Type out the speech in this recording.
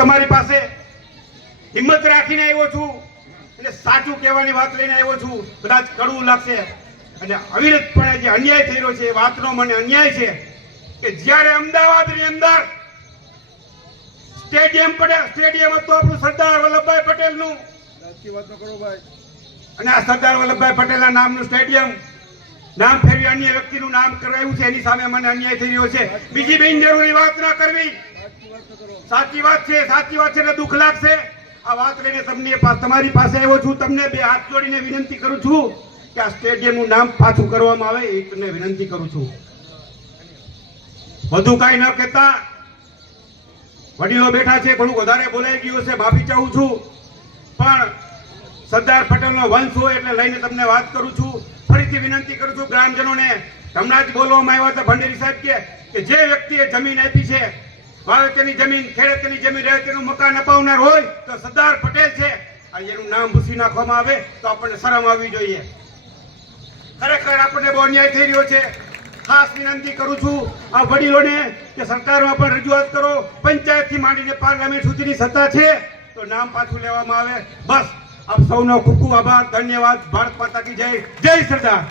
તમારી પાસે હિંમત રાખીને આવ્યો છું એટલે સાચું કહેવાની વાત લઈને આવ્યો છું. કદાચ કડવું લાગશે અને અવિરતપણે જે અન્યાય થઈ રહ્યો છે એ વાતનો મને અન્યાય છે કે જ્યારે અમદાવાદની અંદર સ્ટેડિયમ હતું આપણું સરદાર વલ્લભભાઈ પટેલનું, અને આ સરદાર વલ્લભભાઈ પટેલના નામનું સ્ટેડિયમ નામ ફેરવી અન્ય વ્યક્તિનું નામ કરાયું છે. એની સામે મને અન્યાય થઈ રહ્યો છે. બીજી બિનજરૂરી વાત ના કરવી. સાચી વાત છે એટલે દુઃખ લાગશે. આ વાત લઈને તમારી પાસે આવ્યો છું. તમને બે હાથ જોડીને વિનંતી કરું છું કે આ સ્ટેડિયમનું નામ પાછું કરવામાં આવે એ તમને વિનંતી કરું છું. વધુ કાંઈ ન કહેતા, વડીલો બેઠા છે, ઘણું વધારે બોલાઈ ગયું છે, માફી ચાહું છું. પણ સરદાર પટેલનો વંશ હોય એટલે લઈને તમને વાત કરું છું. ફરીથી વિનંતી કરું છું ગ્રામજનોને. હમણાં જ બોલવામાં આવ્યા હતા ભંડેરી સાહેબ કે જે વ્યક્તિએ જમીન આપી છે, વાવેતરની જમીન, ખેડૂતની જમીન, રહેતેનું મકાન અપાવનાર હોય તો સરદાર પટેલ છે. અને એનું નામ ભૂસી નાખવામાં આવે તો આપણને શરમ આવવી જોઈએ. ખરેખર આપણને બહુ અન્યાય થઈ રહ્યો છે. ખાસ વિનંતી કરું છું આ વડીલોને કે સરકારમાં પણ રજૂઆત કરો. પંચાયતથી માંડીને પાર્લામેન્ટ સુધીની સત્તા છે તો નામ પાછું લેવામાં આવે. બસ આપ સૌનો ખૂબ ખૂબ આભાર, ધન્યવાદ. ભારત માતા કી જય. જય સરદાર.